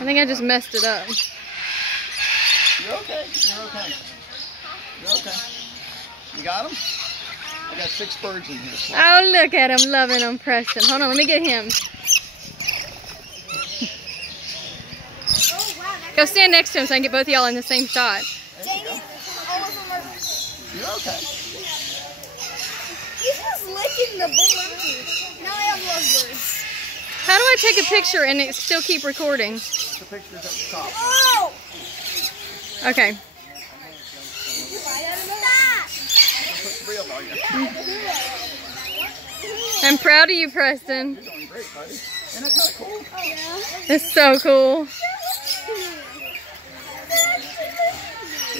I think I just messed it up. You're okay. You're okay. You're okay. You got them? I got 6 birds in here. So. Oh, look at him, loving them, Preston. Hold on, let me get him. Go stand next to him so I can get both of y'all in the same shot. Dang it. All of them are... You're okay. He's just licking the bull. Now I have lovebirds. How do I take a picture and it still keep recording? The picture's at the top. Oh! Okay. Put 3 of them on you. I'm proud of you, Preston. You're doing great, buddy. Isn't that kind of cool? Oh, yeah. It's so cool.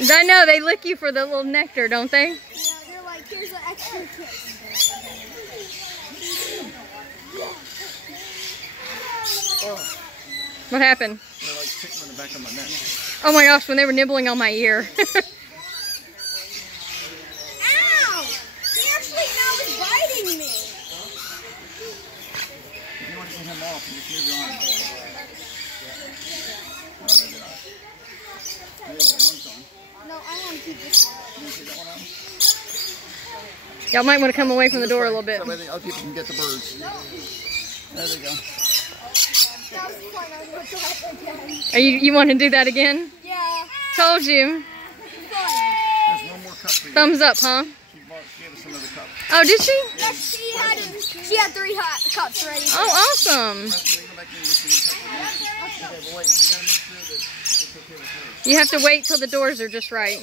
I know, they lick you for the little nectar, don't they? Yeah, they're like, here's an extra kiss. Oh. What happened? They're like tickling the back of my neck. Oh my gosh, when they were nibbling on my ear. Ow! He actually now is biting me. If you want to get him off, you just move your arm. Oh, maybe not. There you go, one's on. No, I want to keep this one. You want to take that one on? Y'all might want to come away from the door a little bit. So the other people can get the birds. There they go. That was the point I was going to help again. Are you want to do that again? Yeah. Told you. There's one more cup for you. Thumbs up, huh? She gave us another cup. Oh, did she? Yeah, she had 3 hot cups ready. Oh, awesome. You have to wait till the doors are just right.